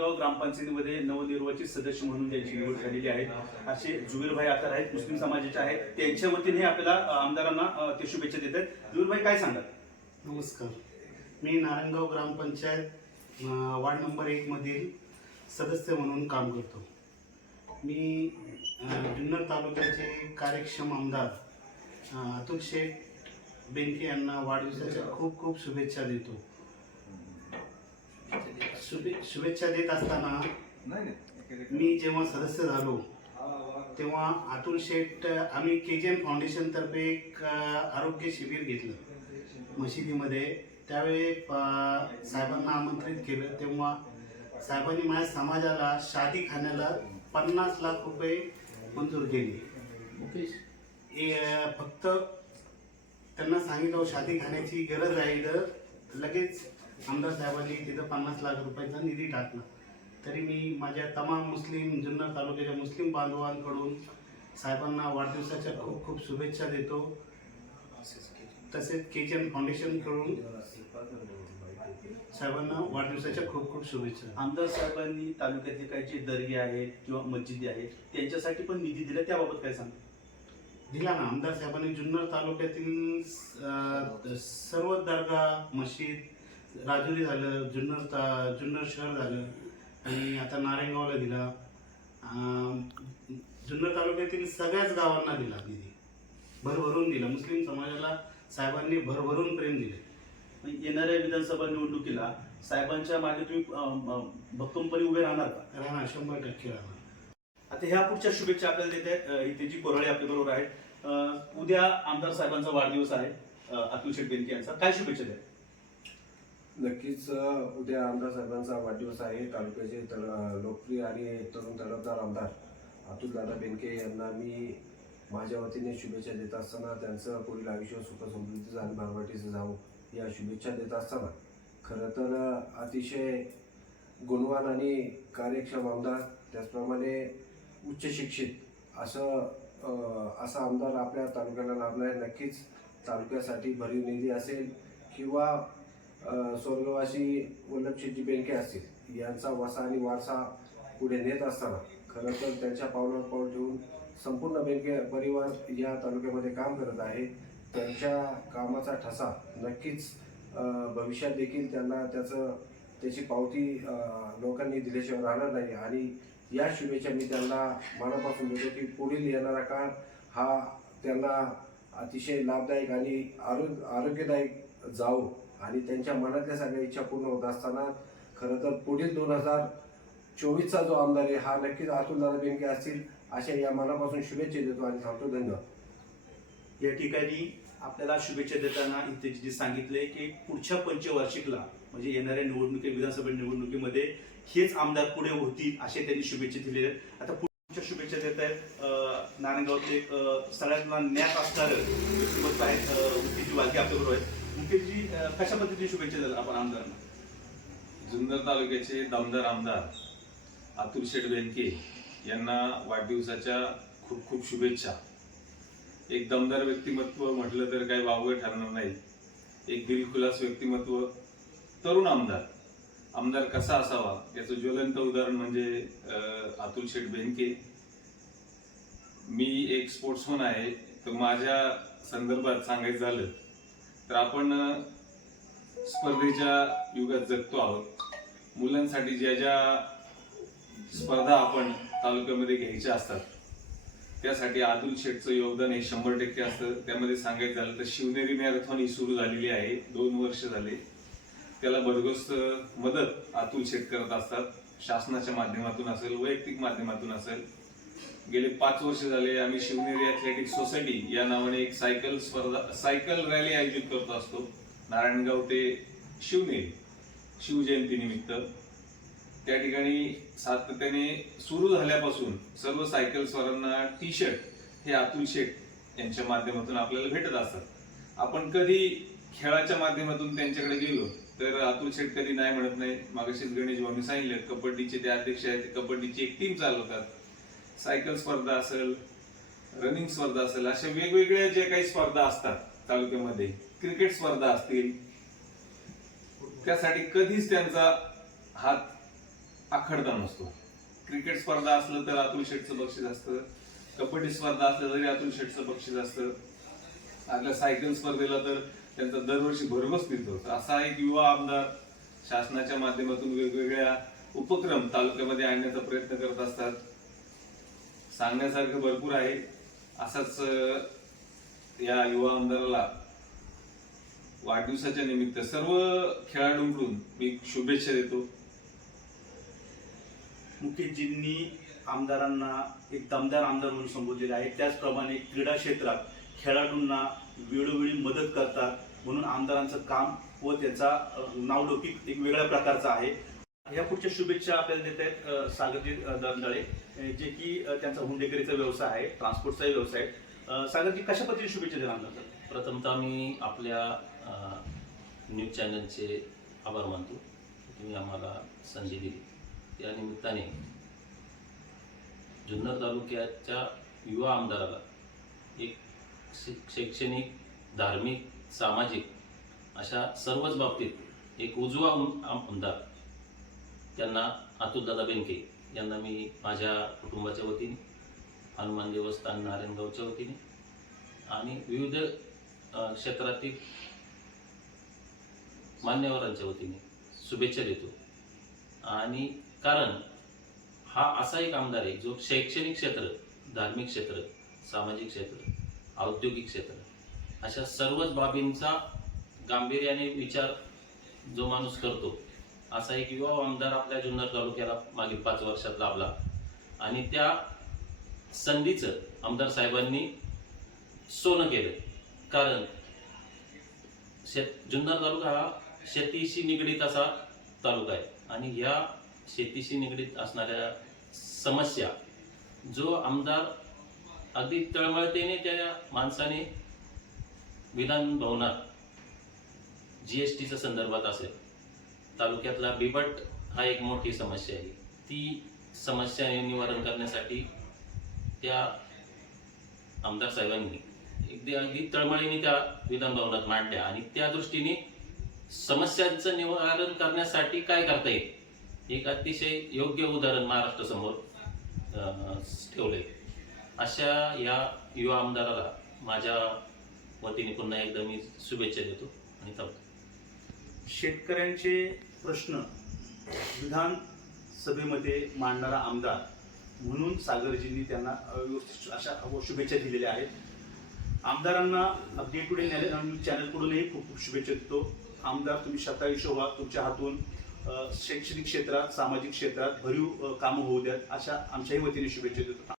नारायणगाव ग्रामपंचायतीमध्ये नवनिर्वाचित सदस्य म्हणून त्यांची निवड झालेली आहे. असे जुबेरभाई आतार आहेत मुस्लिम समाजाचे आहेत. त्यांच्या वतीने आपल्याला आमदारांना ते शुभेच्छा देत आहेत. जुबेरभाई काय सांगतात नमस्कार. मी नारायणगाव ग्रामपंचायत वार्ड नंबर एक मधील सदस्य म्हणून काम करतो. मी जुन्नर तालुक्याचे कार्यक्षम आमदार अतुल शेख बेंके यांना वाढदिवसाच्या खूप खूप शुभेच्छा देतो. शुभे शुभेच्छा देत असताना मी जेव्हा सदस्य झालो तेव्हा अतुल शेठ आम्ही के जी एम फाउंडेशनतर्फे एक आरोग्य शिबिर घेतलं मशिदीमध्ये. त्यावेळी साहेबांना आमंत्रित केलं. तेव्हा साहेबांनी माझ्या समाजाला शादी खाण्याला पन्नास लाख रुपये मंजूर केले. हे, फक्त त्यांना सांगितलं शादी खाण्याची गरज आहे तर लगेच आमदार साहेबांनी तिथं पन्नास लाख रुपयाचा निधी टाकला. तरी मी माझ्या तमाम मुस्लिम जुन्नर तालुक्याच्या मुस्लिम बांधवांकडून साहेबांना वाढदिवसाच्या खूप खूप शुभेच्छा देतो. तसेच के जी एम फाउंडेशनकडून साहेबांना वाढदिवसाच्या खूप खूप शुभेच्छा. आमदार साहेबांनी तालुक्यातले काही जे दर्गे आहेत किंवा मस्जिदी आहेत त्यांच्यासाठी पण निधी दिला त्याबाबत काय सांगा? दिला ना. आमदार साहेबांनी जुन्नर तालुक्यातील सर्व दर्गा मशीद राजुरी झालं जुन्नर ता जुन्नर शहर झालं आणि आता नारायणगावला दिला. जुन्नर तालुक्यातील सगळ्याच गावांना दिला निधी. भरभरून दिला. मुस्लिम समाजाला साहेबांनी भरभरून प्रेम दिले. येणाऱ्या विधानसभा निवडणुकीला साहेबांच्या मागे तुम्ही भक्कमपणे उभे राहणार का? राहणार शंभर टक्के राहणार. आता ह्या पुढच्या शुभेच्छा आपल्याला देत आहेत जी कोराळे आपल्या बरोबर आहेत. उद्या आमदार साहेबांचा वाढदिवस आहे अतुल शेठ बेनके यांचा. काय शुभेच्छा द्या नक्कीच उद्या आमदार साहेबांचा वाढदिवस आहे. तालुक्याचे तळ- लोकप्रिय आणि तरुण तडफदार आमदार अतुल दादा बेनके यांना मी माझ्या वतीने शुभेच्छा देत असताना त्यांचं पुढील आयुष्य सुखसमृद्धीचं आणि भरभराटीचं जावं या शुभेच्छा देत असताना. खरं तर अतिशय गुणवान आणि कार्यक्षम आमदार त्याचप्रमाणे उच्च शिक्षित असं असा आमदार आपल्या तालुक्याला लाभला आहे नक्कीच तालुक्यासाठी भरीव निधी असेल किंवा स्वर्गवासी वल्लभशेठजी बेनके असतील यांचा वसा आणि वारसा पुढे नेत असताना खरं तर त्यांच्या पावलावर पाऊल ठेवून संपूर्ण बेनके परिवार या तालुक्यामध्ये काम करत आहे. त्यांच्या कामाचा ठसा नक्कीच भविष्यात देखील त्यांना त्याचं त्याची पावती लोकांनी दिल्याशिवाय राहणार नाही. आणि या शुभेच्छा मी त्यांना मनापासून देतो की पुढील येणारा काळ हा त्यांना अतिशय लाभदायक आणि आरोग्य आरोग्यदायक जावो. आणि त्यांच्या मनातल्या सगळ्या इच्छा पूर्ण होत असताना खरं तर पुढील दोन हजार चोवीसचा जो आमदार आहे हा नक्कीच अतुलदादा बेंके असतील अशा या मनापासून शुभेच्छा देतो आणि थांबतो धन्यवाद. या ठिकाणी आपल्याला शुभेच्छा देताना इथे जे सांगितले की पुढच्या पंचवार्षिकला म्हणजे येणाऱ्या निवडणुकी विधानसभा निवडणुकीमध्ये हेच आमदार पुढे होतील असे त्यांनी शुभेच्छा दिलेले आहेत. आता पुढच्या शुभेच्छा देत आहेत नारायणगावचे सगळ्यांना ज्ञात असणार व्यक्तिमत्व आहेत उद्योजी वालके आपल्याबरोबर आहेत. मुकेशजी कशा पद्धतीने शुभेच्छा द्याल आपण आमदारांना? जुन्नर तालुक्याचे दमदार आमदार अतुल शेठ बेनके यांना वाढदिवसाच्या खूप खूप शुभेच्छा. एक दमदार व्यक्तिमत्व म्हटलं तर काही वावगं ठरणार नाही. एक दिलखुलास व्यक्तिमत्व तरुण आमदार. आमदार कसा असावा? याचं ज्वलंत उदाहरण म्हणजे अतुल शेठ बेनके. मी एक स्पोर्ट्समन आहे तर माझ्या संदर्भात सांगायचं झालं तर आपण स्पर्धेच्या युगात जगतो आहोत. मुलांसाठी ज्या ज्या स्पर्धा आपण तालुक्यामध्ये घ्यायच्या असतात त्यासाठी अतुल शेठचं योगदान हे शंभर टक्के असतं. त्यामध्ये सांगायचं झालं तर शिवनेरी मॅरेथॉन ही सुरू झालेली आहे. दोन वर्ष झाले. त्याला भरघोस मदत अतुल शेठ करत असतात. शासनाच्या माध्यमातून असेल वैयक्तिक माध्यमातून असेल. गेले पाच वर्ष झाले आम्ही शिवनेरी ॲथलेटिक सोसायटी या नावाने एक सायकल स्पर्धा सायकल रॅली आयोजित करतो असतो. नारायणगाव ते शिवनेरी शिवजयंतीनिमित्त त्या ठिकाणी सातत्याने सुरू झाल्यापासून सर्व सायकल स्वारांना टी शर्ट हे अतुल शेठ यांच्या माध्यमातून आपल्याला भेटत असतात. आपण कधी खेळाच्या माध्यमातून त्यांच्याकडे गेलो तर अतुल शेठ कधी नाही म्हणत नाही. मागाशीच गणेश भाऊनी सांगितलं कबड्डीचे ते अध्यक्ष आहेत कबड्डीची एक टीम चालवतात. सायकल स्पर्धा असेल रनिंग स्पर्धा असेल अशा वेगवेगळ्या ज्या काही स्पर्धा असतात तालुक्यामध्ये क्रिकेट स्पर्धा असतील त्यासाठी कधीच त्यांचा हात आखडता नसतो. क्रिकेट स्पर्धा असलं तर अतुल शेटचं बक्षीस असतं कबड्डी स्पर्धा असलं तरी अतुल शेटचं बक्षीस असतं. आपल्या सायकल स्पर्धेला तर त्यांचा दरवर्षी भरघोस मिळतो असा एक युवा आमदार शासनाच्या माध्यमातून वेगवेगळ्या उपक्रम तालुक्यामध्ये आणण्याचा प्रयत्न करत असतात. सांगण्यासारखं भरपूर आहे. असाच या युवा आमदाराला वाढदिवसाच्या निमित्त सर्व खेळाडूंकडून मी शुभेच्छा देतो. मुकेशजींनी आमदारांना एक दमदार आमदार म्हणून संबोधलेले आहे. त्याचप्रमाणे क्रीडा क्षेत्रात खेळाडूंना वेळोवेळी मदत करतात म्हणून आमदारांचं काम व त्याचा अ, नावलौकिक एक वेगळ्या प्रकारचा आहे. ह्या पुढच्या शुभेच्छा आपल्याला देत आहेत सागरजी अ, दंदाळे जे की त्यांचा हुंडेकरीचा व्यवसाय आहे ट्रान्सपोर्टचाही व्यवसाय आहे. सागरजी कशा पद्धतीने शुभेच्छा देणार आमदार प्रथमतः मी आपल्या न्यूज चॅनलचे आभार मानतो. तुम्ही आम्हाला संधी दिली. त्या निमित्ताने जुन्नर तालुक्याच्या युवा आमदाराला एक शैक्षणिक धार्मिक सामाजिक अशा सर्वच बाबतीत एक उजवा आम- आमदार त्यांना अतुलदादा बेंके यांना मी माझ्या कुटुंबाच्या वतीने हनुमान देवस्थान नारायणगावच्या वतीने आणि विविध क्षेत्रातील मान्यवरांच्या वतीने शुभेच्छा देतो. आणि कारण हा असा एक आमदार आहे जो शैक्षणिक क्षेत्र धार्मिक क्षेत्र सामाजिक क्षेत्र औद्योगिक क्षेत्र अशा सर्वच बाबींचा गांभीर्याने विचार जो माणूस करतो असा एक युवा आमदार आपल्या जुन्नर तालुक्याला मागील पाच वर्षात लाभला. आणि त्या संधीचं आमदार साहेबांनी सोनं केलं. कारण शेत जुन्नर तालुका हा शेतीशी निगडीत असा तालुका आहे. आणि ह्या शेतीशी निगडीत असणाऱ्या समस्या जो आमदार अगदी तळमळतेने त्या माणसाने विधान भवनात जी एस टीच्या संदर्भात असेल तालुक्यातला बिबट हा एक मोठी समस्या आहे. ती समस्या निवारण करण्यासाठी त्या आमदार साहेबांनी अगदी अगदी तळमळीने त्या विधानभवनात मांडल्या आणि त्या दृष्टीने समस्यांचं निवारण करण्यासाठी काय करता येईल? एक अतिशय योग्य उदाहरण महाराष्ट्रासमोर अं, ठेवलंय. अशा या युवा आमदाराला माझ्या वतीने पुन्हा एकदा मी शुभेच्छा देतो आणि थांबतो. शेतकऱ्यांचे प्रश्न विधानसभेमध्ये मांडणारा आमदार म्हणून सागरजींनी त्यांना व्यवस्थित अशा शुभेच्छा दिलेल्या आहेत. आमदारांना अपडेट टू डे चॅनलकडूनही खूप खूप शुभेच्छा देतो. आमदार तुम्ही शतायुष्य व्हा तुमच्या हातून शैक्षणिक क्षेत्रात सामाजिक क्षेत्रात भरीव कामं होऊ द्यात अशा आमच्याही वतीने शुभेच्छा देतो.